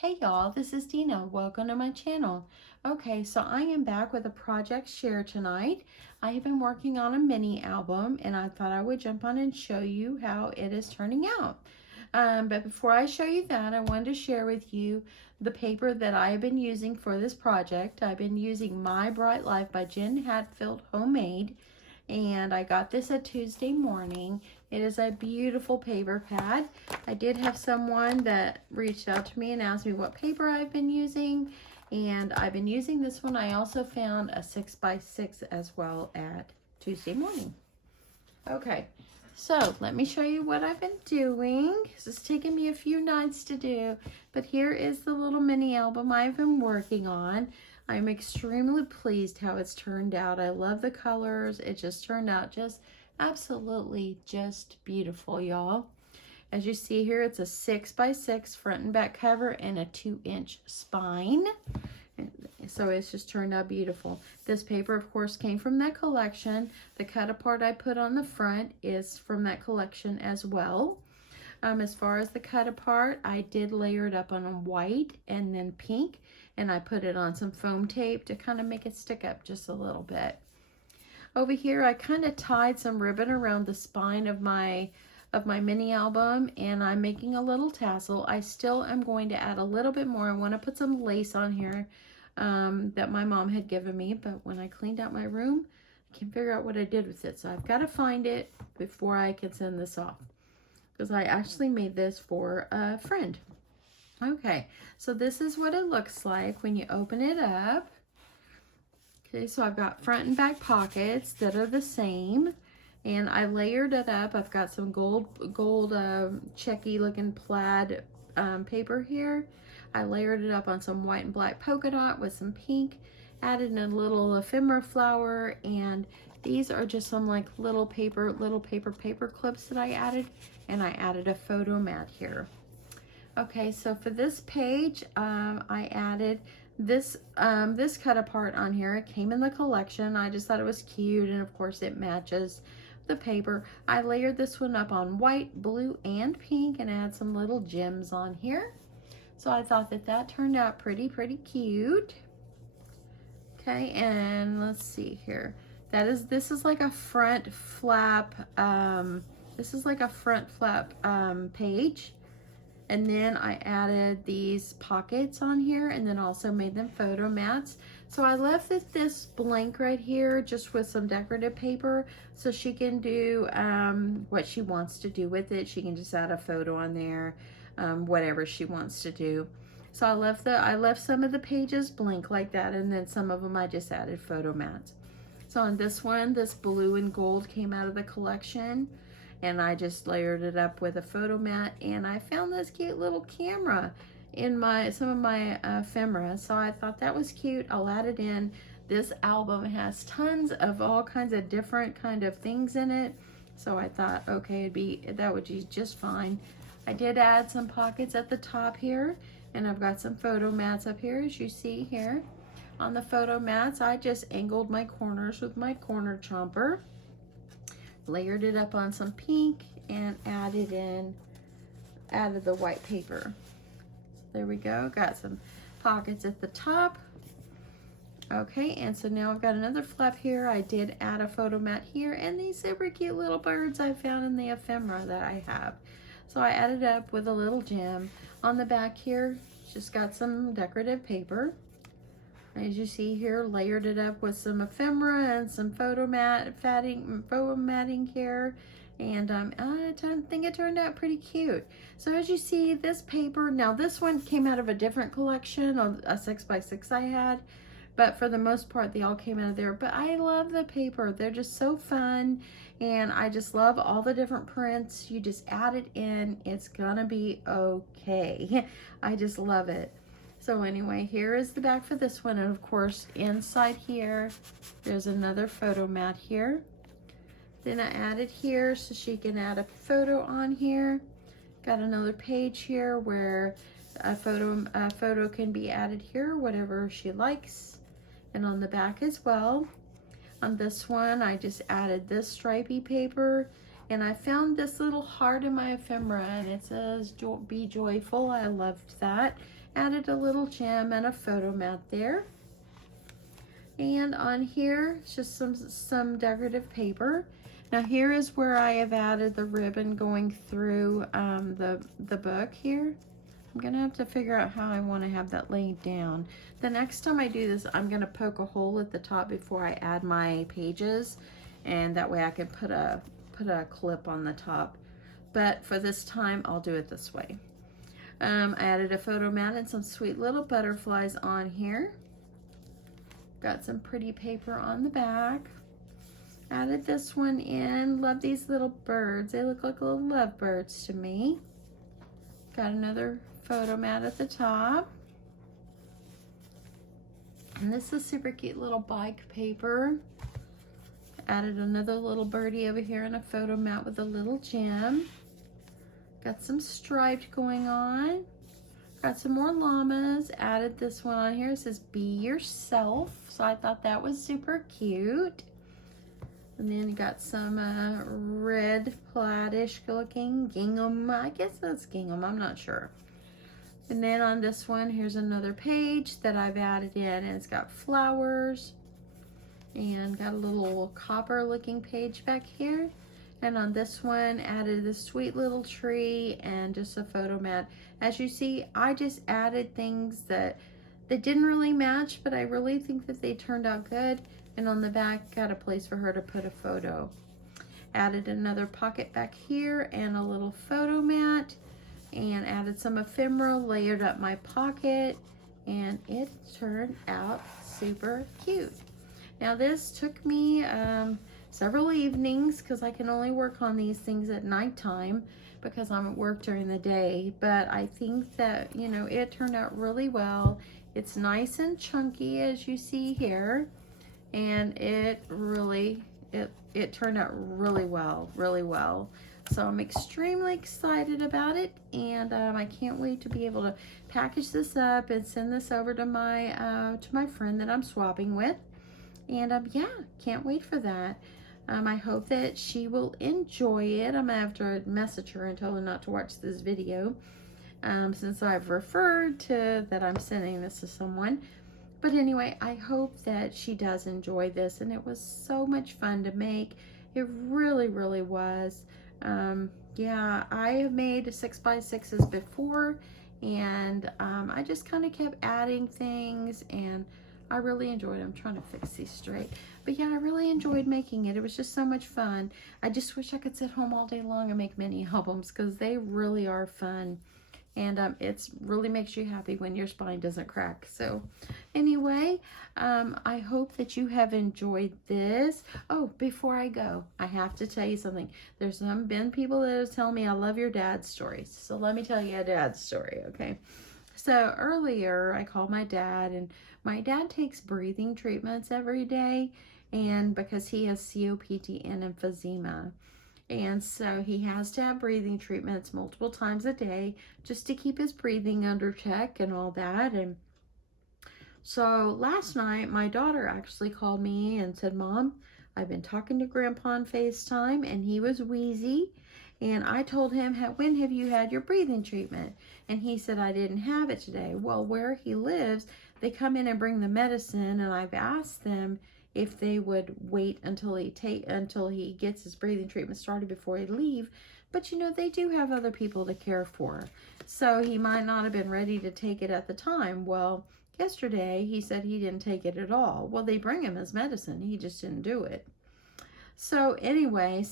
Hey y'all, this is Dina. Welcome to my channel. Okay, so I am back with a project share tonight. I have been working on a mini album and I thought I would jump on and show you how it is turning out. But before I show you that, I wanted to share with you the paper that I have been using for this project. I've been using My Bright Life by Jen Hatfield Homemade, and I got this a Tuesday morning. It is a beautiful paper pad. I did have someone that reached out to me and asked me what paper I've been using, and I've been using this one. I also found a 6x6 as well at Tuesday morning. Okay, so let me show you what I've been doing. This has taken me a few nights to do, but here is the little mini album I've been working on. I'm extremely pleased how it's turned out. I love the colors. It just turned out just absolutely just beautiful, y'all. As you see here, it's a 6x6 front and back cover and a 2-inch spine. So it's just turned out beautiful. This paper, of course, came from that collection. The cut apart I put on the front is from that collection as well. As far as the cut apart, I did layer it up on white and then pink, and I put it on some foam tape to kind of make it stick up just a little bit. Over here, I kind of tied some ribbon around the spine of my mini album, and I'm making a little tassel. I still am going to add a little bit more. I want to put some lace on here that my mom had given me, but when I cleaned out my room, I can't figure out what I did with it, so I've got to find it before I can send this off, because I actually made this for a friend. Okay, so this is what it looks like when you open it up. Okay, so I've got front and back pockets that are the same, and I layered it up. I've got some gold checky looking plaid paper here. I layered it up on some white and black polka dot with some pink, added in a little ephemera flower, and these are just some like little paper clips that I added, and I added a photo mat here. Okay, so for this page, I added this cut apart on here. It came in the collection. I just thought it was cute, and of course it matches the paper. I layered this one up on white, blue, and pink, and add some little gems on here. So I thought that turned out pretty cute. Okay, and let's see here. This is like a front flap. This is like a front flap page. And then I added these pockets on here, and then also made them photo mats. So I left this blank right here just with some decorative paper, so she can do what she wants to do with it. She can just add a photo on there, whatever she wants to do. So I left some of the pages blank like that, and then some of them I just added photo mats. So on this one, this blue and gold came out of the collection, and I just layered it up with a photo mat, and I found this cute little camera in some of my ephemera, so I thought that was cute. I'll add it in. This album has tons of all kinds of different kind of things in it, so I thought, okay, that would be just fine. I did add some pockets at the top here, and I've got some photo mats up here, as you see here. On the photo mats, I just angled my corners with my corner chomper, layered it up on some pink, and added the white paper. So there we go, got some pockets at the top. Okay, and so now I've got another flap here. I did add a photo mat here, and these super cute little birds I found in the ephemera that I have. So I added up with a little gem. On the back here, just got some decorative paper. As you see here, layered it up with some ephemera and some photo matting here, and I think it turned out pretty cute. So as you see, this paper, now this one came out of a different collection, a 6x6 I had, but for the most part they all came out of there. But I love the paper. They're just so fun, and I just love all the different prints. You just add it in, it's gonna be okay. I just love it. So anyway, here is the back for this one, and of course inside here there's another photo mat here. Then I added here so she can add a photo on here. Got another page here where a photo can be added here, whatever she likes, and on the back as well. On this one, I just added this stripy paper, and I found this little heart in my ephemera, and it says be joyful. I loved that. Added a little gem and a photo mat there. And on here, it's just some decorative paper. Now here is where I have added the ribbon going through the book here. I'm gonna have to figure out how I want to have that laid down. The next time I do this, I'm gonna poke a hole at the top before I add my pages, and that way I can put a clip on the top. But for this time, I'll do it this way. I added a photo mat and some sweet little butterflies on here. Got some pretty paper on the back. Added this one in. Love these little birds. They look like little lovebirds to me. Got another photo mat at the top. And this is super cute little bike paper. Added another little birdie over here and a photo mat with a little gem. Got some striped going on. Got some more llamas. Added this one on here. It says be yourself. So I thought that was super cute. And then you got some red plaid-ish looking gingham. I guess that's gingham. I'm not sure. And then on this one, here's another page that I've added in. And it's got flowers. And got a little copper looking page back here. And on this one, added this sweet little tree and just a photo mat. As you see, I just added things that didn't really match, but I really think that they turned out good. And on the back, got a place for her to put a photo. Added another pocket back here and a little photo mat. And added some ephemera, layered up my pocket. And it turned out super cute. Now this took me several evenings because I can only work on these things at nighttime because I'm at work during the day. But I think that, you know, it turned out really well. It's nice and chunky as you see here. And it really, it turned out really well, really well. So I'm extremely excited about it. And I can't wait to be able to package this up and send this over to my friend that I'm swapping with. And yeah, can't wait for that. I hope that she will enjoy it. I'm gonna have to message her and tell her not to watch this video since I've referred to that I'm sending this to someone. But anyway, I hope that she does enjoy this, and it was so much fun to make. It really, really was. Yeah, I have made 6x6s before, and I just kind of kept adding things, and I really enjoyed it. I'm trying to fix these straight. But yeah, I really enjoyed making it. It was just so much fun. I just wish I could sit home all day long and make mini albums because they really are fun. And it really makes you happy when your spine doesn't crack. So anyway, I hope that you have enjoyed this. Oh, before I go, I have to tell you something. There's been people that have told me I love your dad's stories. So let me tell you a dad's story, okay? So earlier I called my dad, and my dad takes breathing treatments every day, and because he has COPD and emphysema. And so he has to have breathing treatments multiple times a day just to keep his breathing under check and all that. And so last night my daughter actually called me and said, Mom, I've been talking to Grandpa on FaceTime and he was wheezy. And I told him, when have you had your breathing treatment? And he said, I didn't have it today. Well, where he lives, they come in and bring the medicine, and I've asked them if they would wait until he gets his breathing treatment started before he leave. But you know, they do have other people to care for. So he might not have been ready to take it at the time. Well, yesterday he said he didn't take it at all. Well, they bring him his medicine. He just didn't do it. So anyway,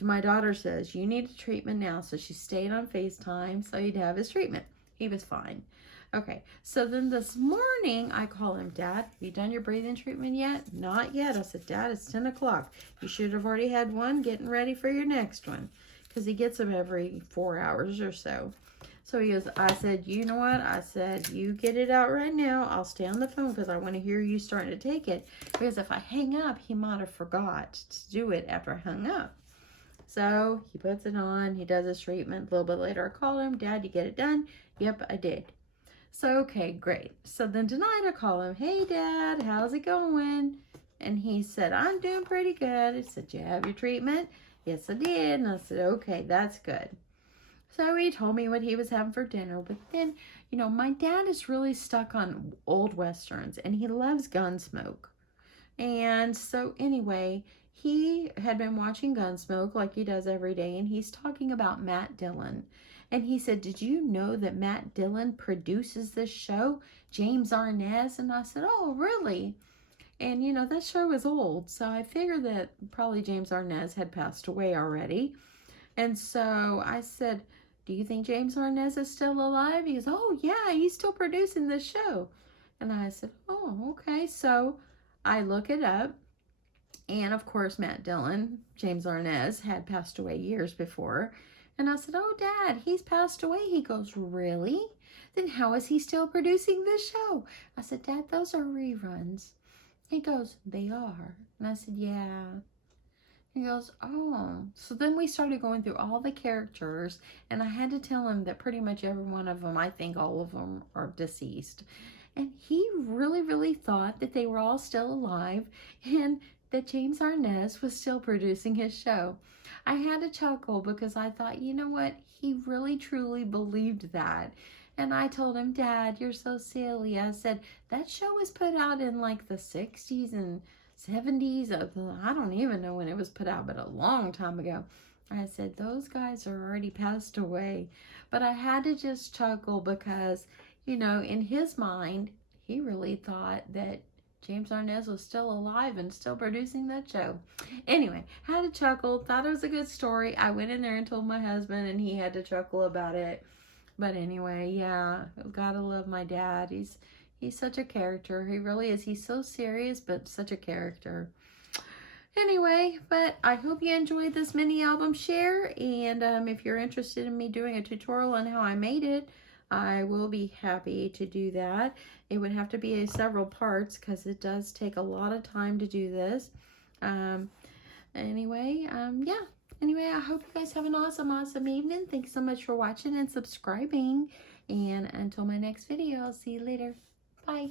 my daughter says, you need a treatment now. So she stayed on FaceTime so he'd have his treatment. He was fine. Okay, so then this morning I call him, Dad, have you done your breathing treatment yet? Not yet. I said, Dad, it's 10 o'clock. You should have already had one, getting ready for your next one. Because he gets them every 4 hours or so. So he goes, I said, you know what? I said, you get it out right now. I'll stay on the phone because I want to hear you starting to take it. Because if I hang up, he might have forgot to do it after I hung up. So he puts it on. He does his treatment. A little bit later, I call him. Dad, you get it done? Yep, I did. So, okay, great. So then tonight I call him, hey, Dad, how's it going? And he said, I'm doing pretty good. I said, did you have your treatment? Yes, I did. And I said, okay, that's good. So he told me what he was having for dinner. But then, you know, my dad is really stuck on old westerns and he loves Gunsmoke. And so anyway, he had been watching Gunsmoke like he does every day, and he's talking about Matt Dillon. And he said, "Did you know that Matt Dillon produces this show, James Arness?" And I said, "Oh, really?" And you know, that show was old, so I figured that probably James Arness had passed away already. And so I said, "Do you think James Arness is still alive?" He goes, "Oh, yeah, he's still producing this show." And I said, "Oh, okay." So I look it up. And of course, Matt Dillon, James Arness, had passed away years before. And I said, "Oh, Dad, he's passed away." He goes, "Really? Then how is he still producing this show?" I said, "Dad, those are reruns." He goes, "They are." And I said, "Yeah." He goes, "Oh." So then we started going through all the characters, and I had to tell him that pretty much every one of them, I think all of them are deceased. And he really, really thought that they were all still alive and that James Arness was still producing his show. I had to chuckle because I thought, you know what? He really, truly believed that. And I told him, "Dad, you're so silly." I said, "That show was put out in like the 60s and 70s. I don't even know when it was put out, but a long time ago." I said, "Those guys are already passed away." But I had to just chuckle because, you know, in his mind, he really thought that James Arness was still alive and still producing that show. Anyway, had to chuckle, thought it was a good story. I went in there and told my husband, and he had to chuckle about it. But anyway, yeah, gotta love my dad. He's such a character. He really is. He's so serious, but such a character. Anyway, but I hope you enjoyed this mini album share. And if you're interested in me doing a tutorial on how I made it, I will be happy to do that. It would have to be several parts because it does take a lot of time to do this. Anyway, yeah. Anyway, I hope you guys have an awesome, awesome evening. Thanks so much for watching and subscribing. And until my next video, I'll see you later. Bye.